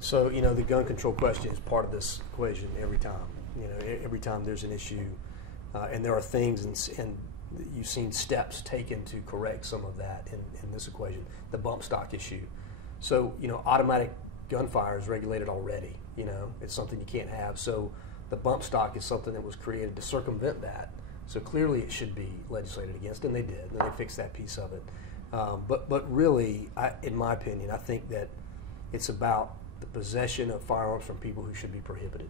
So, the gun control question is part of this equation every time. Every time there's an issue, and there are things, and you've seen steps taken to correct some of that in this equation. The bump stock issue. So, automatic gunfire is regulated already. It's something you can't have. So, the bump stock is something that was created to circumvent that. So clearly, it should be legislated against, and they did. And they fixed that piece of it. But really, in my opinion, I think that it's about the possession of firearms from people who should be prohibited.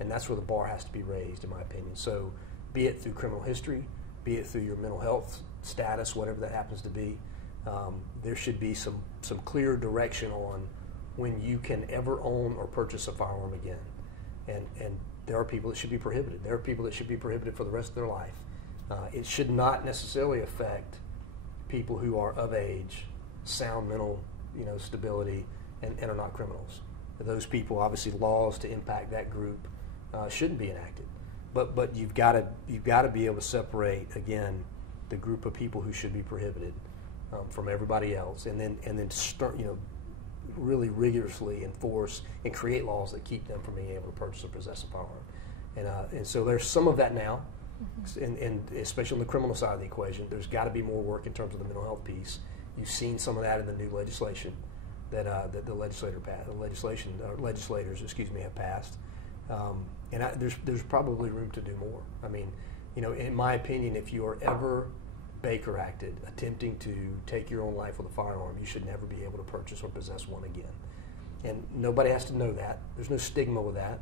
And that's where the bar has to be raised, in my opinion. So be it through criminal history, be it through your mental health status, whatever that happens to be, there should be some clear direction on when you can ever own or purchase a firearm again. And there are people that should be prohibited. There are people that should be prohibited for the rest of their life. It should not necessarily affect people who are of age, sound mental stability, and are not criminals. Those people, obviously, laws to impact that group shouldn't be enacted. But you've got to be able to separate, again, the group of people who should be prohibited from everybody else, and then start really rigorously enforce and create laws that keep them from being able to purchase or possess a firearm. And so there's some of that now, and especially on the criminal side of the equation. There's got to be more work in terms of the mental health piece. You've seen some of that in the new legislation that the legislators, have passed. There's probably room to do more. I mean, in my opinion, if you are ever Baker acted, attempting to take your own life with a firearm, you should never be able to purchase or possess one again. And nobody has to know that. There's no stigma with that.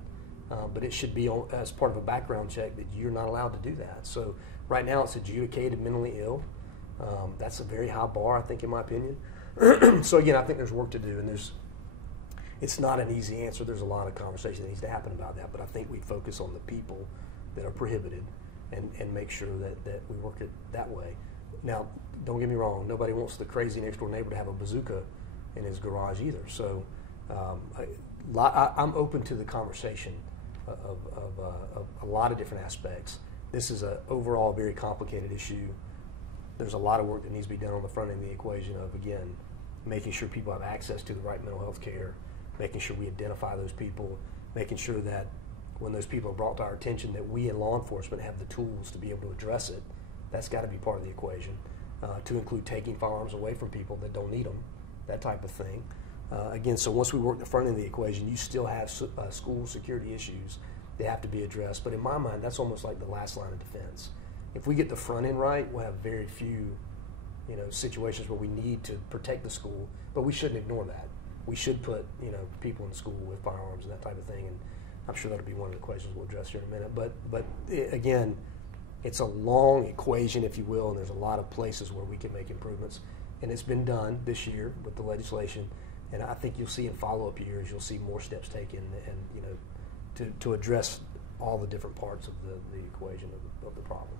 But it should be as part of a background check that you're not allowed to do that. So right now it's adjudicated mentally ill. That's a very high bar, I think, in my opinion. So again, I think there's work to do, and it's not an easy answer. There's a lot of conversation that needs to happen about that, but I think we focus on the people that are prohibited and make sure that we work it that way. Now, don't get me wrong, nobody wants the crazy next door neighbor to have a bazooka in his garage either. So I'm open to the conversation of a lot of different aspects. This is an overall very complicated issue. There's a lot of work that needs to be done on the front end of the equation of, again, making sure people have access to the right mental health care, making sure we identify those people, making sure that when those people are brought to our attention that we in law enforcement have the tools to be able to address it. That's got to be part of the equation, to include taking firearms away from people that don't need them, that type of thing. Again, so once we work the front end of the equation, you still have school security issues that have to be addressed. But in my mind, that's almost like the last line of defense. If we get the front end right, we'll have very few situations where we need to protect the school, but we shouldn't ignore that. We should put people in school with firearms and that type of thing, and I'm sure that'll be one of the questions we'll address here in a minute. But again, it's a long equation, if you will, and there's a lot of places where we can make improvements, and it's been done this year with the legislation, and I think you'll see in follow-up years you'll see more steps taken, and to address all the different parts of the equation of the problem.